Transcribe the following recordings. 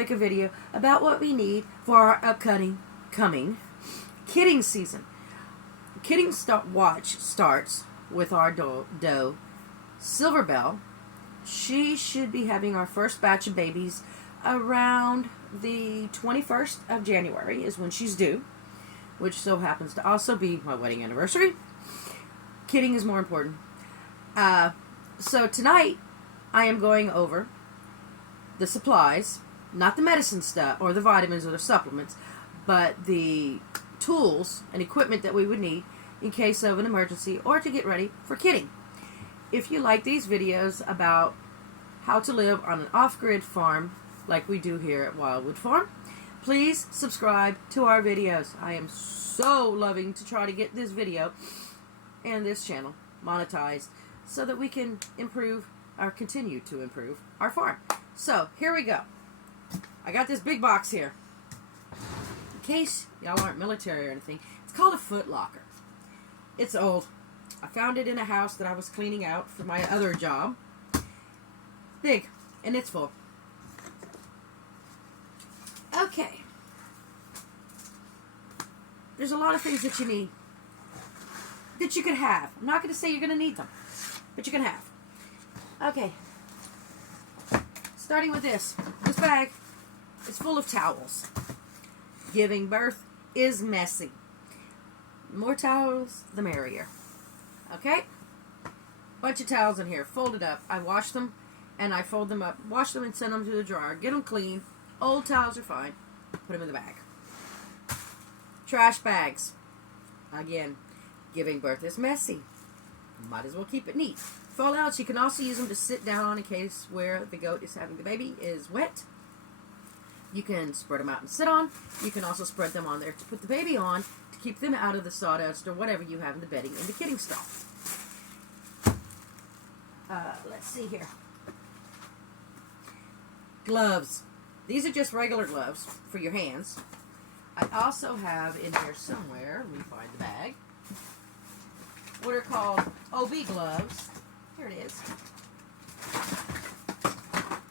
make a video about what we need for our coming kidding season. Kidding watch starts with our doe, Silverbell. She should be having our first batch of babies around the 21st of January is when she's due, which so happens to also be my wedding anniversary. Kidding is more important. So tonight, I am going over the supplies, not the medicine stuff, or the vitamins or the supplements, but the tools and equipment that we would need in case of an emergency or to get ready for kidding. If you like these videos about how to live on an off-grid farm like we do here at Wildwood Farm, please subscribe to our videos. I am so loving to try to get this video and this channel monetized so that we can continue to improve our farm. So, here we go. I got this big box here. In case y'all aren't military or anything, it's called a foot locker. It's old. I found it in a house that I was cleaning out for my other job. Big, and it's full. Okay. There's a lot of things that you need. That you can have. I'm not going to say you're going to need them, but you can have. Okay. Starting with this. This bag is full of towels. Giving birth is messy. The more towels, the merrier. Okay? Bunch of towels in here, folded up. I wash them and I fold them up. Wash them and send them to the dryer. Get them clean. Old towels are fine. Put them in the bag. Trash bags. Again, giving birth is messy. Might as well keep it neat. Fall outs, you can also use them to sit down on in case where the goat is having the baby is wet. You can spread them out and sit on. You can also spread them on there to put the baby on to keep them out of the sawdust or whatever you have in the bedding in the kidding stall. Let's see here. Gloves. These are just regular gloves for your hands. I also have in here somewhere, let me find the bag, what are called OB gloves. Here it is.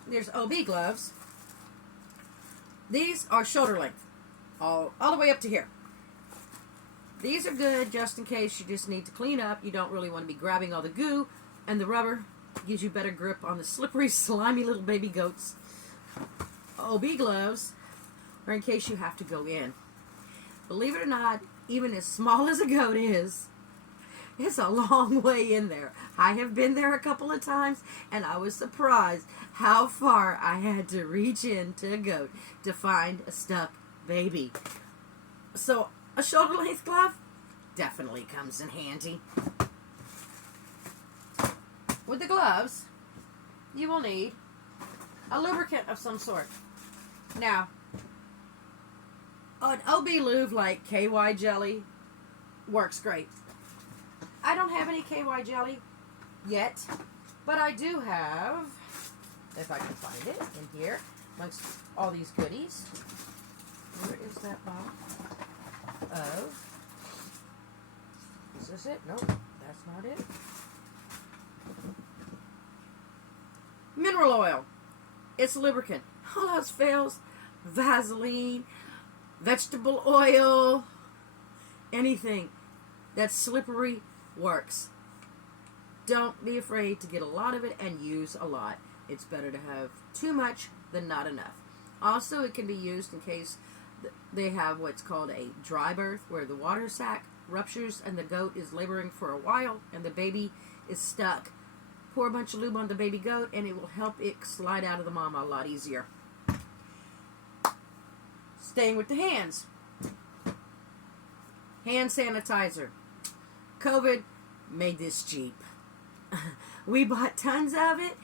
There's OB gloves. These are shoulder length, all the way up to here. These are good just in case you just need to clean up. You don't really want to be grabbing all the goo, and the rubber gives you better grip on the slippery, slimy little baby goats. OB gloves are in case you have to go in. Believe it or not, even as small as a goat is, it's a long way in there. I have been there a couple of times, and I was surprised how far I had to reach into a goat to find a stuck baby. So, a shoulder-length glove definitely comes in handy. With the gloves, you will need a lubricant of some sort. Now, an OB lube like KY jelly works great. I don't have any KY jelly yet, but I do have, if I can find it, in here, amongst all these goodies. Where is that bottle of, is this it? Nope, that's not it. Mineral oil. It's a lubricant. All else fails. Vaseline, vegetable oil, anything that's slippery works. Don't be afraid to get a lot of it and use a lot. It's better to have too much than not enough. Also, it can be used in case they have what's called a dry birth, where the water sac ruptures and the goat is laboring for a while and the baby is stuck. Pour a bunch of lube on the baby goat and it will help it slide out of the mama a lot easier. Staying with the hands. Hand sanitizer. COVID made this cheap. We bought tons of it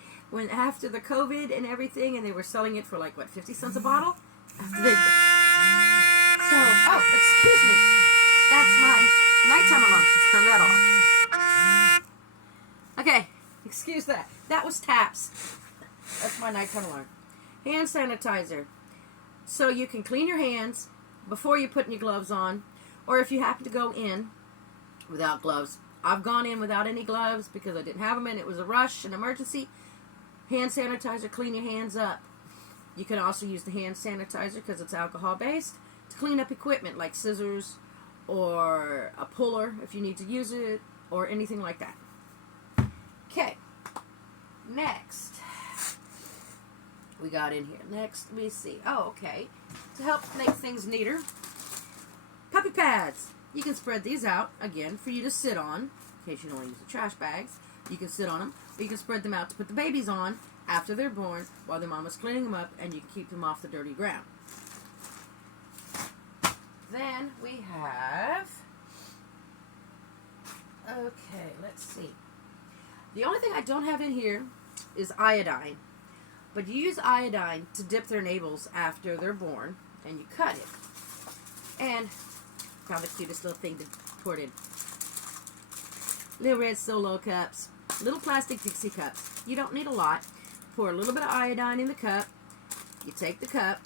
after the COVID and everything, and they were selling it for like, what, 50 cents a bottle? Excuse me. That's my nighttime alarm. Let's turn that off. Okay, excuse that. That was taps. That's my nighttime alarm. Hand sanitizer. So you can clean your hands before you put your gloves on, or if you happen to go in without gloves. I've gone in without any gloves because I didn't have them and it was a rush, an emergency. Hand sanitizer, clean your hands up. You can also use the hand sanitizer because it's alcohol based to clean up equipment like scissors or a puller if you need to use it or anything like that. Okay, next we got in here. Next, let me see. Oh, okay. To help make things neater, puppy pads. You can spread these out, again, for you to sit on, in case you don't want to use the trash bags. You can sit on them, or you can spread them out to put the babies on after they're born while their mama's cleaning them up, and you can keep them off the dirty ground. Then we have, okay, let's see. The only thing I don't have in here is iodine. But you use iodine to dip their navels after they're born, and you cut it. And found the cutest little thing to pour it in. Little red Solo cups, little plastic Dixie cups. You don't need a lot. Pour a little bit of iodine in the cup. You take the cup,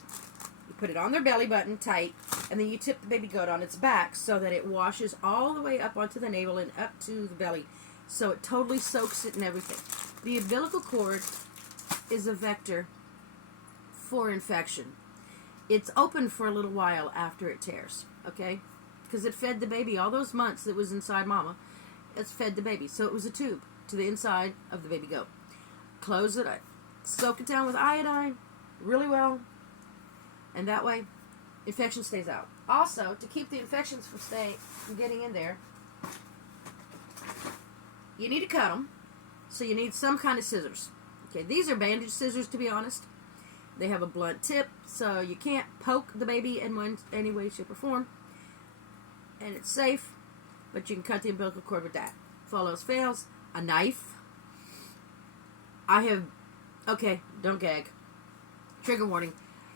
you put it on their belly button tight, and then you tip the baby goat on its back so that it washes all the way up onto the navel and up to the belly, so it totally soaks it and everything. The umbilical cord is a vector for infection. It's open for a little while after it tears, okay? Because it fed the baby all those months that was inside mama. It's fed the baby. So it was a tube to the inside of the baby goat. Close it up. Soak it down with iodine really well. And that way, infection stays out. Also, to keep the infections from getting in there, you need to cut them. So you need some kind of scissors. Okay, these are bandage scissors, to be honest. They have a blunt tip, so you can't poke the baby in any way, shape, or form. And it's safe, but you can cut the umbilical cord with that. If all else fails, a knife. Okay, don't gag. Trigger warning.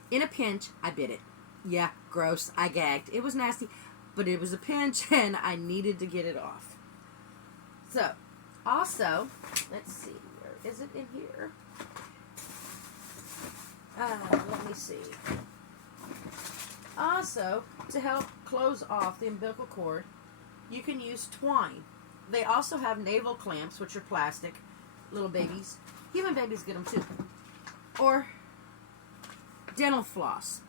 In a pinch, I bit it. Yeah, gross. I gagged. It was nasty, but it was a pinch, and I needed to get it off. So, also, let's see. Is it in here? Let me see. Also, to help close off the umbilical cord, you can use twine. They also have navel clamps, which are plastic. Little babies. Human babies get them too. Or dental floss.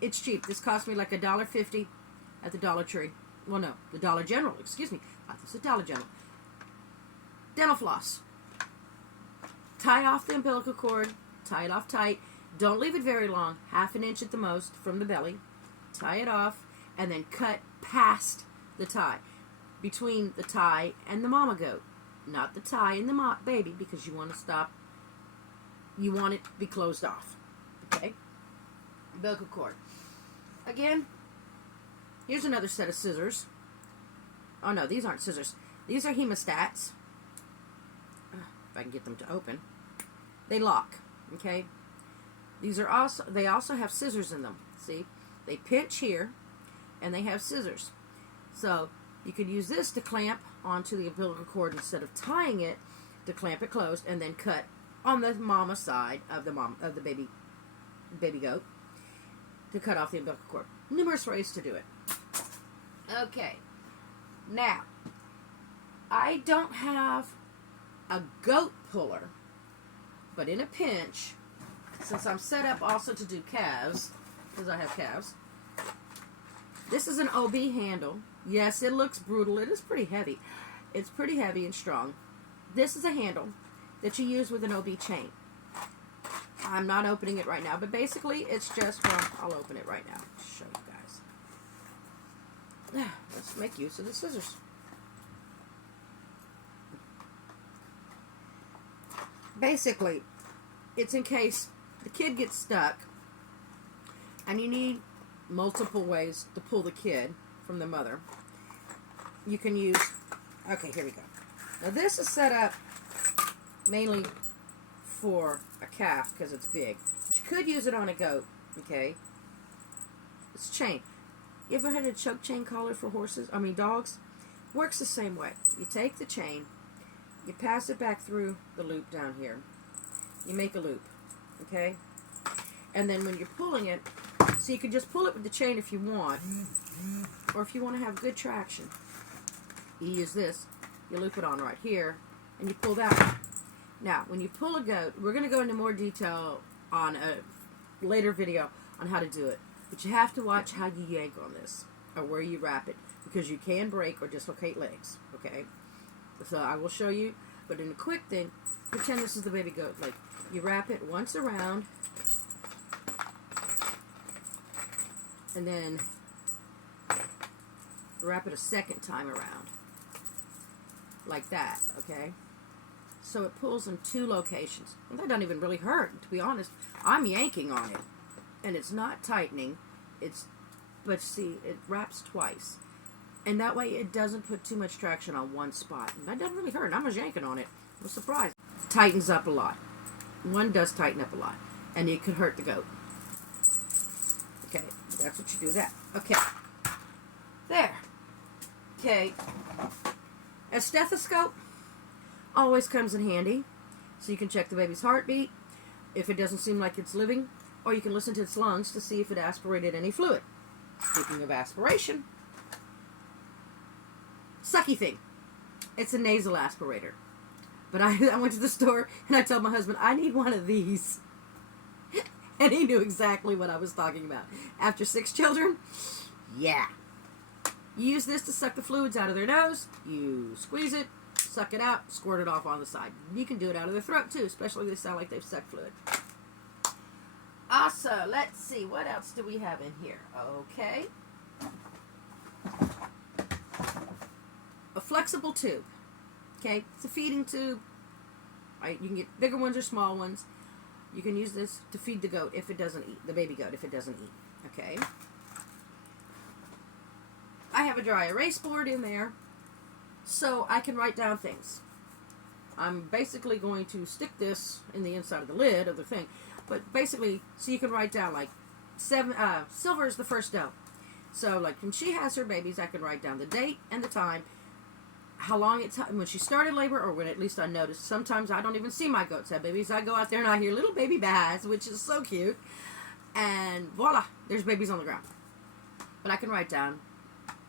It's cheap. This cost me like $1.50 at the Dollar Tree. Well, no, the Dollar General. Excuse me. I thought it was Dollar General. Dental floss. Tie off the umbilical cord, tie it off tight. Don't leave it very long, 1/2 inch at the most from the belly. Tie it off, and then cut past the tie, between the tie and the mama goat. Not the tie and the baby, because you want to stop, you want it to be closed off. Okay? Umbilical cord. Again, here's another set of scissors. Oh no, these aren't scissors. These are hemostats. If I can get them to open. They lock, okay? They also have scissors in them. See? They pinch here, and they have scissors. So, you could use this to clamp onto the umbilical cord instead of tying it to clamp it closed, and then cut on the mama side of the baby goat to cut off the umbilical cord. Numerous ways to do it. Okay. Now, I don't have a goat puller, but in a pinch, since I'm set up also to do calves, because I have calves, this is an OB handle. Yes, it looks brutal. It is pretty heavy. It's pretty heavy and strong. This is a handle that you use with an OB chain. I'm not opening it right now, but basically it's just, well, I'll open it right now to show you guys. Let's make use of the scissors. Basically, it's in case the kid gets stuck and you need multiple ways to pull the kid from the mother. You can use, okay, here we go. Now this is set up mainly for a calf because it's big. But you could use it on a goat, okay? It's chain. You ever had a choke chain collar for dogs? Works the same way. You take the chain, you pass it back through the loop down here. You make a loop, okay? And then when you're pulling it, so you can just pull it with the chain if you want, or if you want to have good traction, you use this. You loop it on right here, and you pull that one. Now, when you pull a goat, we're going to go into more detail on later video on how to do it. But you have to watch how you yank on this, or where you wrap it, because you can break or dislocate legs, okay? So I will show you, but in a quick thing, pretend this is the baby goat. Like, you wrap it once around, and then wrap it a second time around, like that, okay? So it pulls in 2 locations. And that doesn't even really hurt, to be honest. I'm yanking on it, and it's not tightening. But see, it wraps twice. And that way it doesn't put too much traction on one spot. And that doesn't really hurt. And I was yanking on it. I was surprised. Tightens up a lot. One does tighten up a lot. And it could hurt the goat. Okay, that's what you do with that. Okay. There. Okay. A stethoscope always comes in handy. So you can check the baby's heartbeat if it doesn't seem like it's living. Or you can listen to its lungs to see if it aspirated any fluid. Speaking of aspiration, sucky thing. It's a nasal aspirator. But I went to the store and I told my husband, I need one of these. And he knew exactly what I was talking about. After 6 children, yeah. You use this to suck the fluids out of their nose. You squeeze it, suck it out, squirt it off on the side. You can do it out of their throat too, especially if they sound like they've sucked fluid. Also, let's see, what else do we have in here? Okay. A flexible tube. Okay, it's a feeding tube. Right, you can get bigger ones or small ones. You can use this to feed the goat if it doesn't eat, the baby goat if it doesn't eat. Okay. I have a dry erase board in there so I can write down things. I'm basically going to stick this in the inside of the lid of the thing. But basically, so you can write down like Silver is the first doe. So like when she has her babies, I can write down the date and the time, how long it took when she started labor, or when at least I noticed. Sometimes I don't even see my goats have babies. I go out there and I hear little baby baths, which is so cute. And voila, there's babies on the ground. But I can write down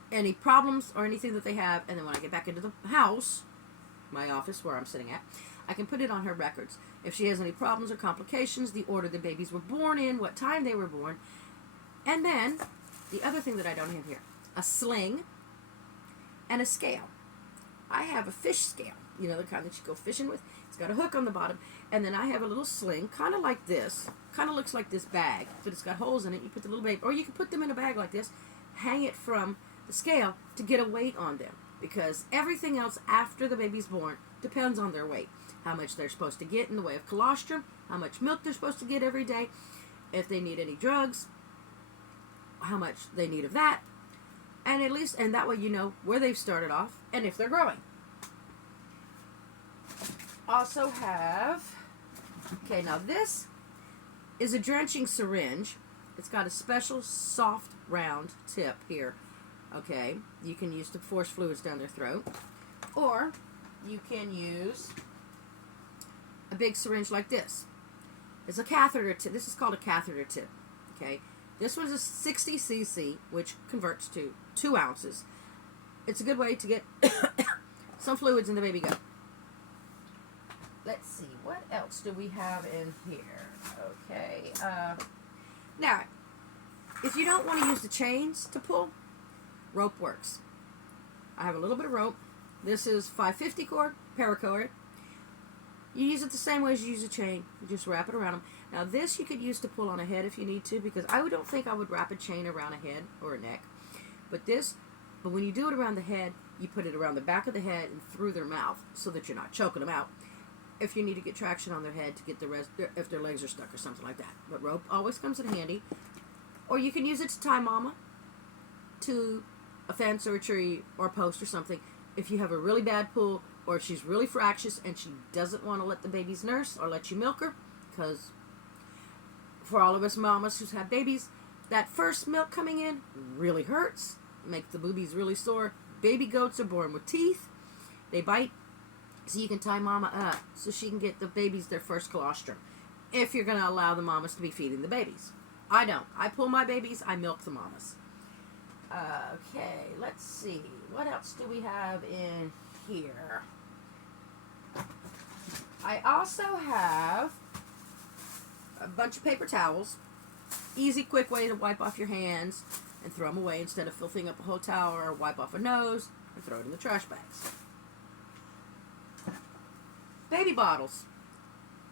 any problems or anything that they have, and then when I get back into the house, my office where I'm sitting at, I can put it on her records. If she has any problems or complications, the order the babies were born in, what time they were born. And then, the other thing that I don't have here, a sling and a scale. I have a fish scale, you know, the kind that you go fishing with. It's got a hook on the bottom. And then I have a little sling, kind of like this. Kind of looks like this bag, but it's got holes in it. You put the little baby, or you can put them in a bag like this, hang it from the scale to get a weight on them. Because everything else after the baby's born depends on their weight. How much they're supposed to get in the way of colostrum, how much milk they're supposed to get every day, if they need any drugs, how much they need of that, and at least, and that way you know where they've started off and if they're growing. Also have, okay, now this is a drenching syringe. It's got a special soft round tip here. Okay, you can use to force fluids down their throat, or you can use a big syringe like this. It's a catheter tip. This is called a catheter tip. Okay, this one's a 60 cc, which converts to 2 ounces. It's a good way to get some fluids in the baby goat. Let's see, what else do we have in here? Okay, now, if you don't want to use the chains to pull, rope works. I have a little bit of rope. This is 550 cord, paracord. You use it the same way as you use a chain. You just wrap it around them. Now this you could use to pull on a head if you need to, because I don't think I would wrap a chain around a head or a neck. But when you do it around the head, you put it around the back of the head and through their mouth so that you're not choking them out. If you need to get traction on their head to get the rest, if their legs are stuck or something like that. But rope always comes in handy. Or you can use it to tie mama to a fence or a tree or a post or something if you have a really bad pull, or if she's really fractious and she doesn't want to let the babies nurse or let you milk her, because for all of us mamas who's had babies, that first milk coming in really hurts, makes the boobies really sore. Baby goats are born with teeth. They bite, so you can tie mama up so she can get the babies their first colostrum, if you're going to allow the mamas to be feeding the babies. I don't. I pull my babies, I milk the mamas. Okay, let's see. What else do we have in here? I also have a bunch of paper towels. easy, quick way to wipe off your hands and throw them away instead of filling up a whole towel or wipe off a nose and throw it in the trash bags. Baby bottles.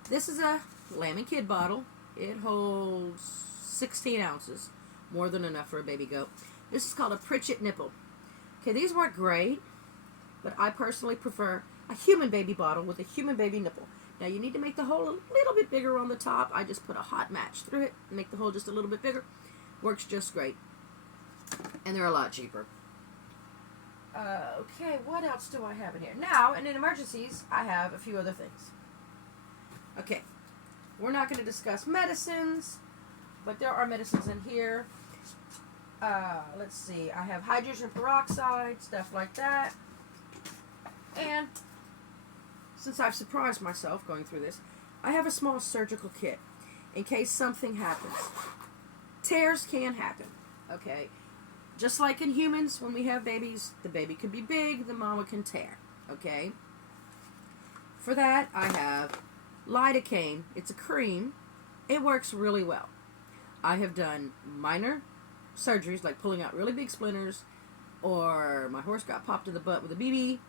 This is a Lamb and Kid bottle. It holds 16 ounces, more than enough for a baby goat. This is called a Pritchett nipple. Okay, these work great, but I personally prefer a human baby bottle with a human baby nipple. Now you need to make the hole a little bit bigger on the top. I just put a hot match through it and make the hole just a little bit bigger. Works just great. And they're a lot cheaper. Okay, what else do I have in here? Now, and in emergencies, I have a few other things. Okay, we're not going to discuss medicines, but there are medicines in here. Let's see, I have hydrogen peroxide, stuff like that. And since I've surprised myself going through this, I have a small surgical kit in case something happens. Tears can happen, okay? Just like in humans, when we have babies, the baby can be big, the mama can tear, okay? For that, I have lidocaine. It's a cream. It works really well. I have done minor surgeries, like pulling out really big splinters, or my horse got popped in the butt with a BB.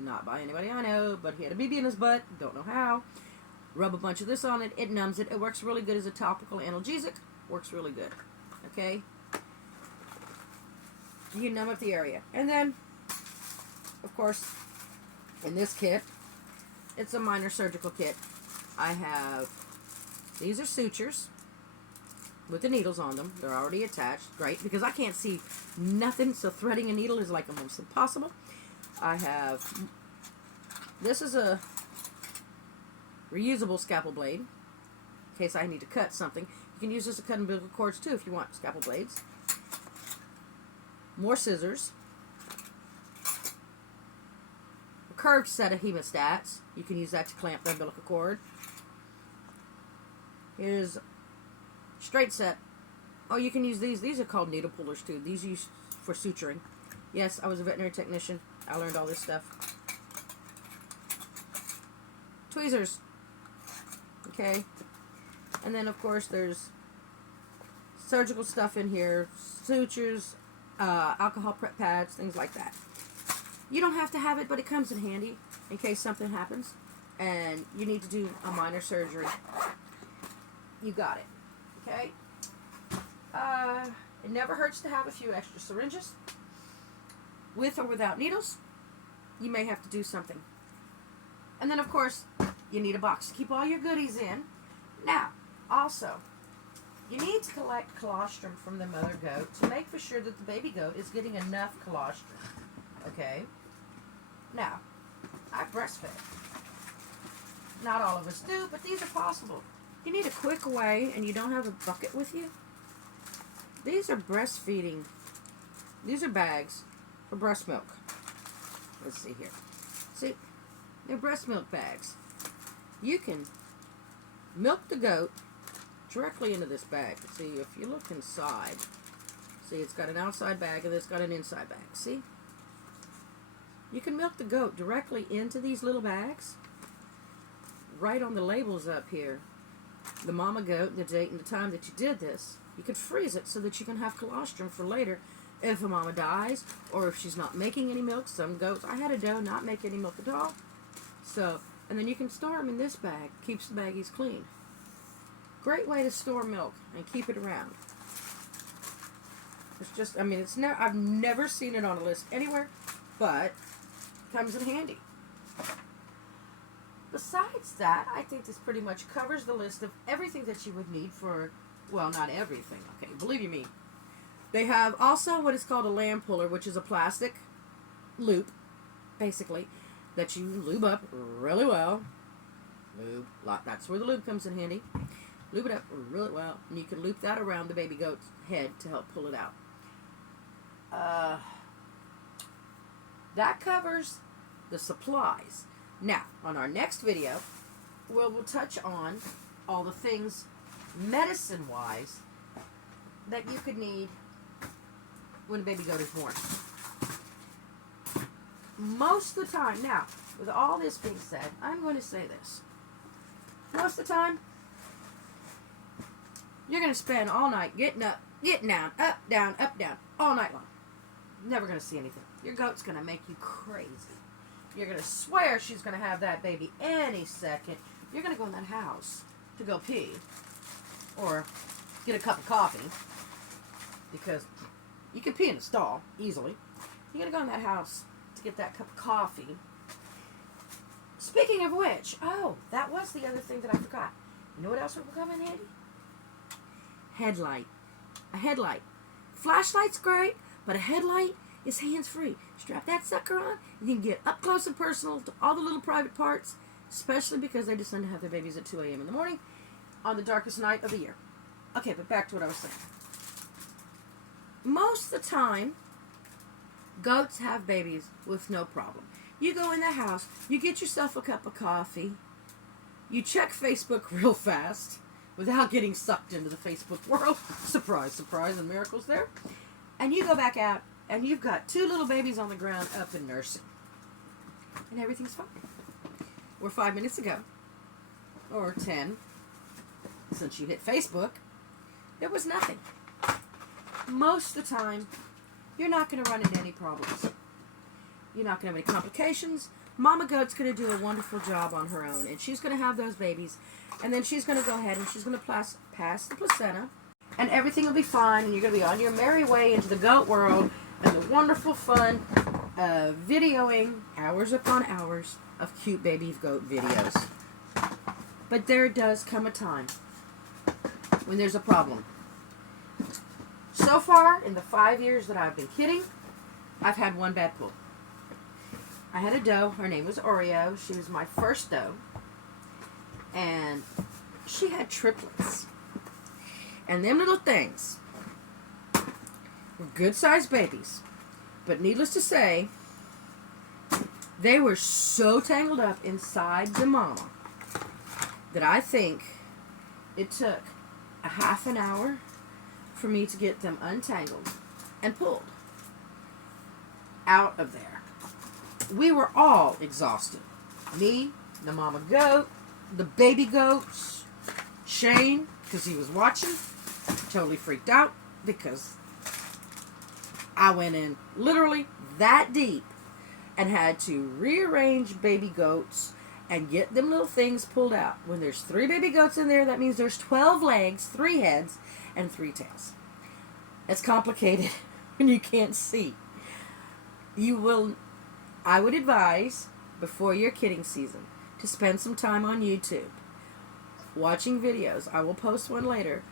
Not by anybody I know, but he had a BB in his butt. Don't know how. Rub a bunch of this on it. It numbs it. It works really good as a topical analgesic. Works really good. Okay? You can numb up the area. And then, of course, in this kit, it's a minor surgical kit. I have, these are sutures with the needles on them. They're already attached. Great, because I can't see nothing, so threading a needle is like almost impossible. I have, this is a reusable scalpel blade in case I need to cut something. You can use this to cut umbilical cords too if you want scalpel blades. More scissors. A curved set of hemostats. You can use that to clamp the umbilical cord. Here's a straight set. Oh, you can use these. These are called needle pullers too. These are used for suturing. Yes, I was a veterinary technician. I learned all this stuff. Tweezers. Okay. And then, of course, there's surgical stuff in here. Sutures, alcohol prep pads, things like that. You don't have to have it, but it comes in handy in case something happens and you need to do a minor surgery. You got it. Okay? It never hurts to have a few extra syringes. With or without needles, you may have to do something. And then, of course, you need a box to keep all your goodies in. Now, also, you need to collect colostrum from the mother goat to make for sure that the baby goat is getting enough colostrum. Okay? Now, I breastfed. Not all of us do, but these are possible. You need a quick way and you don't have a bucket with you. These are breastfeeding. These are bags for breast milk. Let's see here. See, they're breast milk bags. You can milk the goat directly into this bag. See, if you look inside, see, it's got an outside bag and it's got an inside bag. See? You can milk the goat directly into these little bags. Right on the labels up here, the mama goat, the date and the time that you did this. You could freeze it so that you can have colostrum for later if a mama dies or if she's not making any milk. Some goats, I had a doe not make any milk at all. So, and then you can store them in this bag. Keeps the baggies clean. Great way to store milk and keep it around. It's just, I mean, it's never, I've never seen it on a list anywhere, but it comes in handy. Besides that, I think this pretty much covers the list of everything that you would need for, well, not everything, okay, believe you me. They have also what is called a lamb puller, which is a plastic loop, basically, that you lube up really well. Lube, that's where the lube comes in handy. Lube it up really well, and you can loop that around the baby goat's head to help pull it out. That covers the supplies. Now, on our next video, we'll touch on all the things medicine-wise that you could need when a baby goat is born. Most of the time, now, with all this being said, I'm going to say this. Most of the time, You're going to spend all night getting up, getting down, up, down, all night long. Never going to see anything. Your goat's going to make you crazy. You're going to swear she's going to have that baby any second. You're going to go in that house to go pee or get a cup of coffee because you can pee in the stall easily. You're going to go in that house to get that cup of coffee. Speaking of which, oh, that was the other thing that I forgot. You know what else will come in handy? Headlight. A headlight. Flashlight's great, but a headlight is hands-free. Strap that sucker on, and you can get up close and personal to all the little private parts, especially because they decide to have their babies at 2 a.m. in the morning on the darkest night of the year. Okay, but back to what I was saying. Most of the time, goats have babies with no problem. You go in the house, you get yourself a cup of coffee, you check Facebook real fast without getting sucked into the Facebook world. Surprise, surprise, and miracles there. And you go back out, and you've got 2 little babies on the ground up and nursing. And everything's fine. Where 5 minutes ago, or 10, since you hit Facebook, there was nothing. Most of the time, you're not going to run into any problems. You're not going to have any complications. Mama Goat's going to do a wonderful job on her own, and she's going to have those babies, and then she's going to go ahead and she's going to pass the placenta, and everything will be fine, and you're going to be on your merry way into the goat world and the wonderful fun of videoing hours upon hours of cute baby goat videos. But there does come a time when there's a problem. So far, in the 5 years that I've been kidding, I've had one bad pull. I had a doe. Her name was Oreo. She was my first doe. And she had triplets. And them little things were good-sized babies. But needless to say, they were so tangled up inside the mama that I think it took a half an hour for me to get them untangled and pulled out of there. We were all exhausted. Me, the mama goat, the baby goats, Shane, because he was watching, totally freaked out because I went in literally that deep and had to rearrange baby goats and get them little things pulled out. When there's 3 baby goats in there, that means there's 12 legs, 3 heads, and 3 tails. It's complicated when you can't see. I would advise, before your kidding season, to spend some time on YouTube watching videos. I will post one later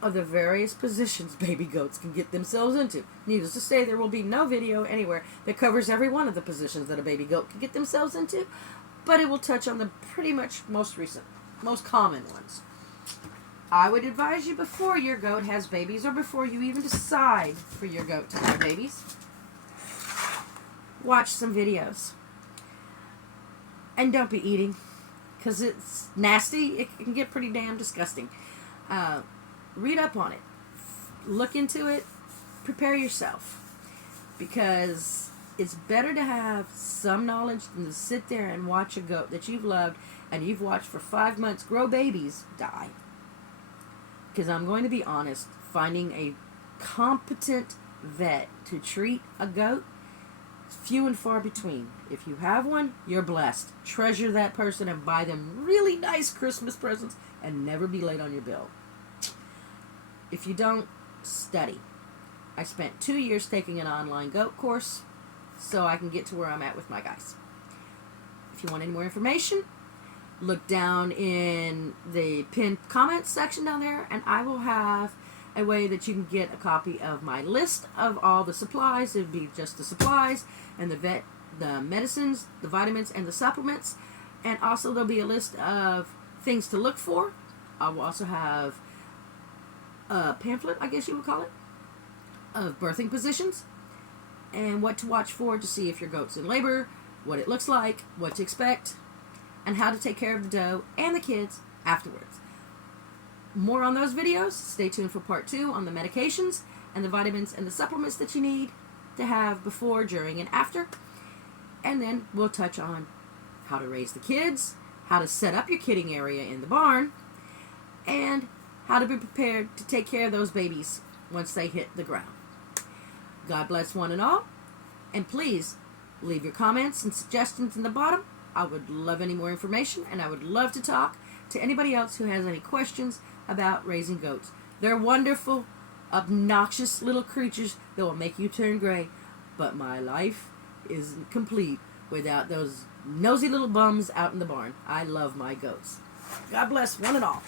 of the various positions baby goats can get themselves into. Needless to say, there will be no video anywhere that covers every one of the positions that a baby goat can get themselves into, but it will touch on the pretty much most recent, most common ones. I would advise you before your goat has babies, or before you even decide for your goat to have babies, watch some videos. And don't be eating, because it's nasty. It can get pretty damn disgusting. Read up on it. Look into it. Prepare yourself. Because it's better to have some knowledge than to sit there and watch a goat that you've loved and you've watched for 5 months grow babies die. Because I'm going to be honest, finding a competent vet to treat a goat, few and far between. If you have one, you're blessed. Treasure that person and buy them really nice Christmas presents and never be late on your bill. If you don't, study. I spent 2 years taking an online goat course so I can get to where I'm at with my guys. If you want any more information, look down in the pinned comments section down there, and I will have a way that you can get a copy of my list of all the supplies. It would be just the supplies and the medicines, the vitamins, and the supplements. And also there'll be a list of things to look for. I will also have a pamphlet, I guess you would call it, of birthing positions and what to watch for to see if your goat's in labor, what it looks like, what to expect, and how to take care of the doe and the kids afterwards. More on those videos. Stay tuned for part 2 on the medications and the vitamins and the supplements that you need to have before, during, and after. And then we'll touch on how to raise the kids, how to set up your kidding area in the barn, and how to be prepared to take care of those babies once they hit the ground. God bless one and all. And please leave your comments and suggestions in the bottom. I would love any more information, and I would love to talk to anybody else who has any questions about raising goats. They're wonderful, obnoxious little creatures that will make you turn gray. But my life isn't complete without those nosy little bums out in the barn. I love my goats. God bless one and all.